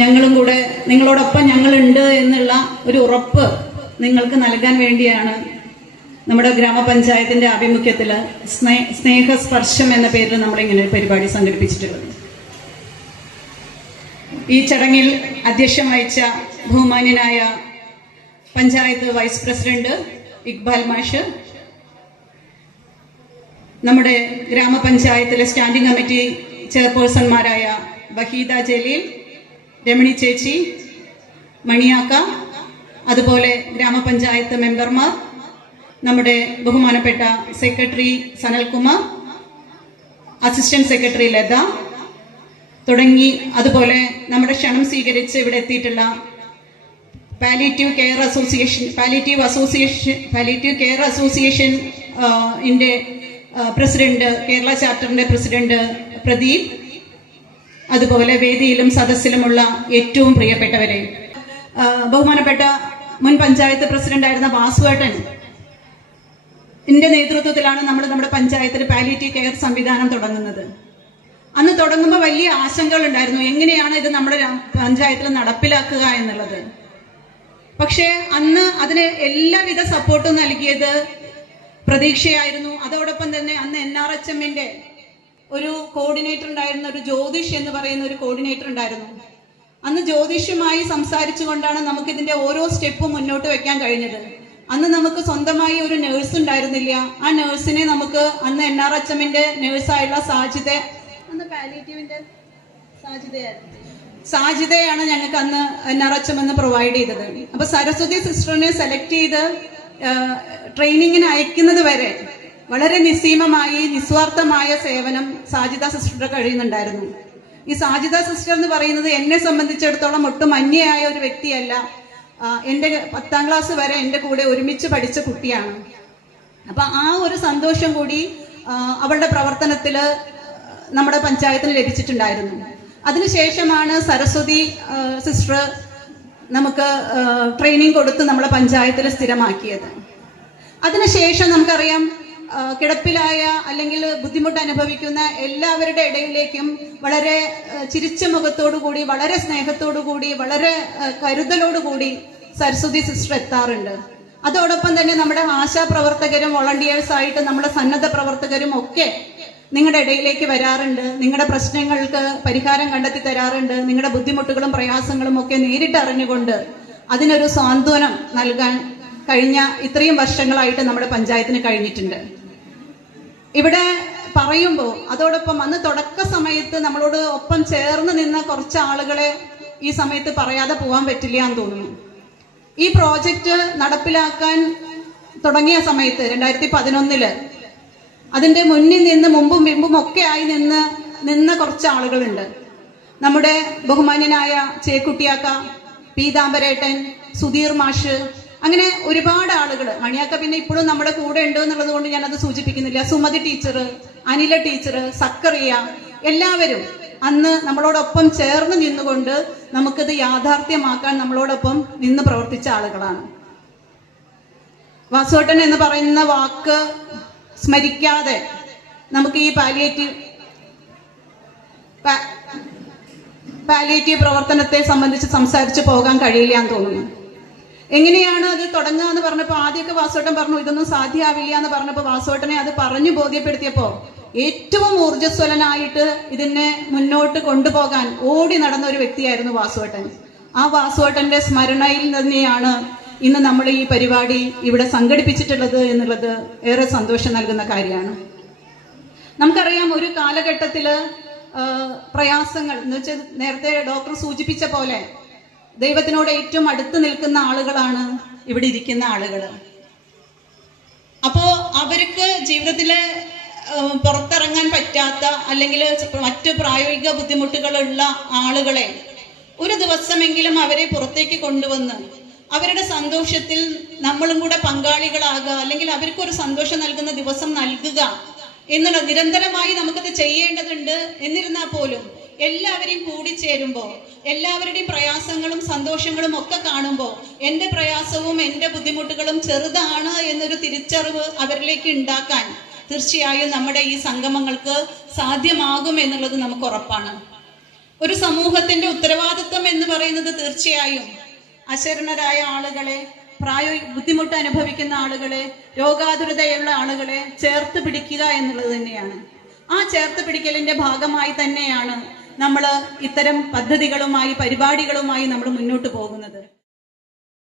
ഞങ്ങളും കൂടെ നിങ്ങളോടൊപ്പം ഞങ്ങളുണ്ട് എന്നുള്ള ഒരു ഉറപ്പ് നിങ്ങൾക്ക് നൽകാൻ വേണ്ടിയാണ് നമ്മുടെ ഗ്രാമപഞ്ചായത്തിന്റെ ആഭിമുഖ്യത്തിൽ സ്നേഹസ്പർശം എന്ന പേരിൽ നമ്മളിങ്ങനെ ഒരു പരിപാടി സംഘടിപ്പിച്ചിട്ടുള്ളത്. ഈ ചടങ്ങിൽ അധ്യക്ഷം വഹിച്ച ബഹുമാന്യനായ പഞ്ചായത്ത് വൈസ് പ്രസിഡന്റ് ഇക്ബാൽ മാഷ്, നമ്മുടെ ഗ്രാമപഞ്ചായത്തിലെ സ്റ്റാൻഡിംഗ് കമ്മിറ്റി ചെയർപേഴ്സൺമാരായ വഹീദ ജലീൽ, രമണി ചേച്ചി, മണിയാക്ക, അതുപോലെ ഗ്രാമപഞ്ചായത്ത് മെമ്പർമാർ, നമ്മുടെ ബഹുമാനപ്പെട്ട secretary Sanalkumar, assistant secretary Latha തുടങ്ങി, അതുപോലെ നമ്മുടെ ക്ഷണം സ്വീകരിച്ച് ഇവിടെ എത്തിയിട്ടുള്ള പാലിയേറ്റീവ് കെയർ അസോസിയേഷൻ ഇന്റെ പ്രസിഡന്റ്, കേരള ചാപ്റ്ററിന്റെ പ്രസിഡന്റ് പ്രദീപ്, അതുപോലെ വേദിയിലും സദസ്സിലുമുള്ള ഏറ്റവും പ്രിയപ്പെട്ടവരെ, ബഹുമാനപ്പെട്ട മുൻ പഞ്ചായത്ത് പ്രസിഡന്റായിരുന്ന വാസുവേട്ടൻ നേതൃത്വത്തിലാണ് നമ്മൾ നമ്മുടെ പഞ്ചായത്തിൽ പാലിയേറ്റീവ് കെയർ സംവിധാനം തുടങ്ങുന്നത്. അന്ന് തുടങ്ങുമ്പോൾ വലിയ ആശങ്കകൾ ഉണ്ടായിരുന്നു, എങ്ങനെയാണ് ഇത് നമ്മുടെ പഞ്ചായത്തിൽ നടപ്പിലാക്കുക എന്നുള്ളത്. പക്ഷേ അന്ന് അതിന് എല്ലാവിധ സപ്പോർട്ടും നൽകിയത് പ്രതീക്ഷയായിരുന്നു. അതോടൊപ്പം തന്നെ അന്ന് NRHMന്റെ ഒരു കോർഡിനേറ്റർ ഉണ്ടായിരുന്ന, ഒരു ജ്യോതിഷ് എന്ന് പറയുന്ന ഒരു കോർഡിനേറ്റർ ഉണ്ടായിരുന്നു. അന്ന് ജ്യോതിഷുമായി സംസാരിച്ചുകൊണ്ടാണ് നമുക്ക് ഇതിന്റെ ഓരോ സ്റ്റെപ്പും മുന്നോട്ട് വെക്കാൻ കഴിഞ്ഞത്. അന്ന് നമുക്ക് സ്വന്തമായി ഒരു നേഴ്സ് ഉണ്ടായിരുന്നില്ല. ആ നേഴ്സിനെ നമുക്ക് അന്ന് NRHMന്റെ നേഴ്സായുള്ള സാജിദയാണ് ഞങ്ങൾക്ക് അന്ന് NRHM എന്ന് പ്രൊവൈഡ് ചെയ്തത്. അപ്പൊ സരസ്വതി സിസ്റ്ററിനെ സെലക്ട് ചെയ്ത് ട്രെയിനിങ്ങിന് അയക്കുന്നത് വരെ വളരെ നിസ്സീമമായി നിസ്വാർത്ഥമായ സേവനം സാജിദ സിസ്റ്റർ കഴിയുന്നുണ്ടായിരുന്നു. ഈ സാജിദ സിസ്റ്റർ എന്ന് പറയുന്നത് എന്നെ സംബന്ധിച്ചിടത്തോളം ഒട്ടും അന്യയായ ഒരു വ്യക്തിയല്ല. എൻ്റെ 10ാം ക്ലാസ് വരെ എൻ്റെ കൂടെ ഒരുമിച്ച് പഠിച്ച കുട്ടിയാണ്. അപ്പൊ ആ ഒരു സന്തോഷം കൂടി അവളുടെ പ്രവർത്തനത്തില് നമ്മുടെ പഞ്ചായത്തിന് ലഭിച്ചിട്ടുണ്ടായിരുന്നു. അതിനുശേഷമാണ് സരസ്വതി സിസ്റ്റർ നമുക്ക് ട്രെയിനിങ് കൊടുത്ത് നമ്മളെ പഞ്ചായത്തിൽ സ്ഥിരമാക്കിയത്. അതിനുശേഷം നമുക്കറിയാം, കിടപ്പിലായ അല്ലെങ്കിൽ ബുദ്ധിമുട്ട് അനുഭവിക്കുന്ന എല്ലാവരുടെ ഇടയിലേക്കും വളരെ ചിരിച്ച മുഖത്തോടുകൂടി, വളരെ സ്നേഹത്തോടുകൂടി, വളരെ കരുതലോടുകൂടി സരസ്വതി സിസ്റ്റർ എത്താറുണ്ട്. അതോടൊപ്പം തന്നെ നമ്മുടെ ആശാപ്രവർത്തകരും വോളണ്ടിയേഴ്സായിട്ട് നമ്മുടെ സന്നദ്ധ പ്രവർത്തകരും ഒക്കെ നിങ്ങളുടെ ഇടയിലേക്ക് വരാറുണ്ട്. നിങ്ങളുടെ പ്രശ്നങ്ങൾക്ക് പരിഹാരം കണ്ടെത്തി തരാറുണ്ട്. നിങ്ങളുടെ ബുദ്ധിമുട്ടുകളും പ്രയാസങ്ങളും ഒക്കെ നേരിട്ട് അറിഞ്ഞുകൊണ്ട് അതിനൊരു സാന്ത്വനം നൽകാൻ കഴിഞ്ഞ ഇത്രയും വർഷങ്ങളായിട്ട് നമ്മുടെ പഞ്ചായത്തിന് കഴിഞ്ഞിട്ടുണ്ട്. ഇവിടെ പറയുമ്പോൾ അതോടൊപ്പം അന്ന് തുടക്ക സമയത്ത് നമ്മളോട് ഒപ്പം ചേർന്ന് നിന്ന കുറച്ച് ആളുകളെ ഈ സമയത്ത് പറയാതെ പോകാൻ പറ്റില്ല എന്ന് തോന്നുന്നു. ഈ പ്രോജക്റ്റ് നടപ്പിലാക്കാൻ തുടങ്ങിയ സമയത്ത് 2011 അതിന്റെ മുന്നിൽ നിന്ന് മുമ്പും പിമ്പും ഒക്കെ ആയി നിന്ന കുറച്ച് ആളുകളുണ്ട്. നമ്മുടെ ബഹുമാന്യനായ ചേക്കുട്ടിയാക്ക, പീതാംബരേട്ടൻ, സുധീർ മാഷ്, അങ്ങനെ ഒരുപാട് ആളുകൾ. മണിയാക്ക പിന്നെ ഇപ്പോഴും നമ്മുടെ കൂടെ ഉണ്ട് എന്നുള്ളത് കൊണ്ട് ഞാനത് സൂചിപ്പിക്കുന്നില്ല. സുമതി ടീച്ചർ, അനില ടീച്ചർ, സക്കറിയ, എല്ലാവരും അന്ന് നമ്മളോടൊപ്പം ചേർന്ന് നിന്നുകൊണ്ട് നമുക്കിത് യാഥാർത്ഥ്യമാക്കാൻ നമ്മളോടൊപ്പം നിന്ന് പ്രവർത്തിച്ച ആളുകളാണ്. വാസുവേട്ടൻ എന്ന് പറയുന്ന വാക്ക് സ്മരിക്കാതെ നമുക്ക് ഈ പാലിയേറ്റീവ് പ്രവർത്തനത്തെ സംബന്ധിച്ച് സംസാരിച്ച് പോകാൻ കഴിയില്ല എന്ന് തോന്നുന്നു. എങ്ങനെയാണ് അത് തുടങ്ങുക എന്ന് പറഞ്ഞപ്പോൾ ആദ്യമൊക്കെ വാസുവേട്ടൻ പറഞ്ഞു ഇതൊന്നും സാധ്യമാവില്ല എന്ന് പറഞ്ഞപ്പോൾ വാസുവേട്ടനെ അത് പറഞ്ഞു ബോധ്യപ്പെടുത്തിയപ്പോ ഏറ്റവും ഊർജ്ജസ്വലനായിട്ട് ഇതിനെ മുന്നോട്ട് കൊണ്ടുപോകാൻ ഓടി നടന്ന ഒരു വ്യക്തിയായിരുന്നു വാസുവേട്ടൻ. ആ വാസുവേട്ടന്റെ സ്മരണയിൽ തന്നെയാണ് ഇന്ന് നമ്മൾ ഈ പരിപാടി ഇവിടെ സംഘടിപ്പിച്ചിട്ടുള്ളത് എന്നുള്ളത് ഏറെ സന്തോഷം നൽകുന്ന കാര്യമാണ്. നമുക്കറിയാം, ഒരു കാലഘട്ടത്തില് പ്രയാസങ്ങൾ എന്ന് വെച്ചാൽ നേരത്തെ ഡോക്ടർ സൂചിപ്പിച്ച പോലെ ദൈവത്തിനോട് ഏറ്റവും അടുത്ത് നിൽക്കുന്ന ആളുകളാണ് ഇവിടെ ഇരിക്കുന്ന ആളുകൾ. അപ്പോ അവർക്ക് ജീവിതത്തിലെ പുറത്തിറങ്ങാൻ പറ്റാത്ത അല്ലെങ്കിൽ മറ്റു പ്രായോഗിക ബുദ്ധിമുട്ടുകളുള്ള ആളുകളെ ഒരു ദിവസമെങ്കിലും അവരെ പുറത്തേക്ക് കൊണ്ടുവന്ന് അവരുടെ സന്തോഷത്തിൽ നമ്മളും കൂടെ പങ്കാളികളാകുക, അല്ലെങ്കിൽ അവർക്കൊരു സന്തോഷം നൽകുന്ന ദിവസം നൽകുക എന്നുള്ള നിരന്തരമായി നമുക്കത് ചെയ്യേണ്ടതുണ്ട്. എന്നിരുന്നാൽ പോലും എല്ലാവരെയും കൂടിച്ചേരുമ്പോൾ, എല്ലാവരുടെയും പ്രയാസങ്ങളും സന്തോഷങ്ങളും ഒക്കെ കാണുമ്പോൾ എൻ്റെ പ്രയാസവും എൻ്റെ ബുദ്ധിമുട്ടുകളും ചെറുതാണ് എന്നൊരു തിരിച്ചറിവ് അവരിലേക്ക് ഉണ്ടാക്കാൻ തീർച്ചയായും നമ്മുടെ ഈ സംഗമങ്ങൾക്ക് സാധ്യമാകും എന്നുള്ളത് നമുക്ക് ഉറപ്പാണ്. ഒരു സമൂഹത്തിന്റെ ഉത്തരവാദിത്വം എന്ന് പറയുന്നത് തീർച്ചയായും അശരണരായ ആളുകളെ, ബുദ്ധിമുട്ട് അനുഭവിക്കുന്ന ആളുകളെ, രോഗാതുരതയുള്ള ആളുകളെ ചേർത്ത് പിടിക്കുക എന്നുള്ളത് തന്നെയാണ്. ആ ചേർത്ത് പിടിക്കലിന്റെ ഭാഗമായി തന്നെയാണ് നമ്മൾ ഇത്തരം പദ്ധതികളുമായി, പരിപാടികളുമായി നമ്മൾ മുന്നോട്ട് പോകുന്നത്.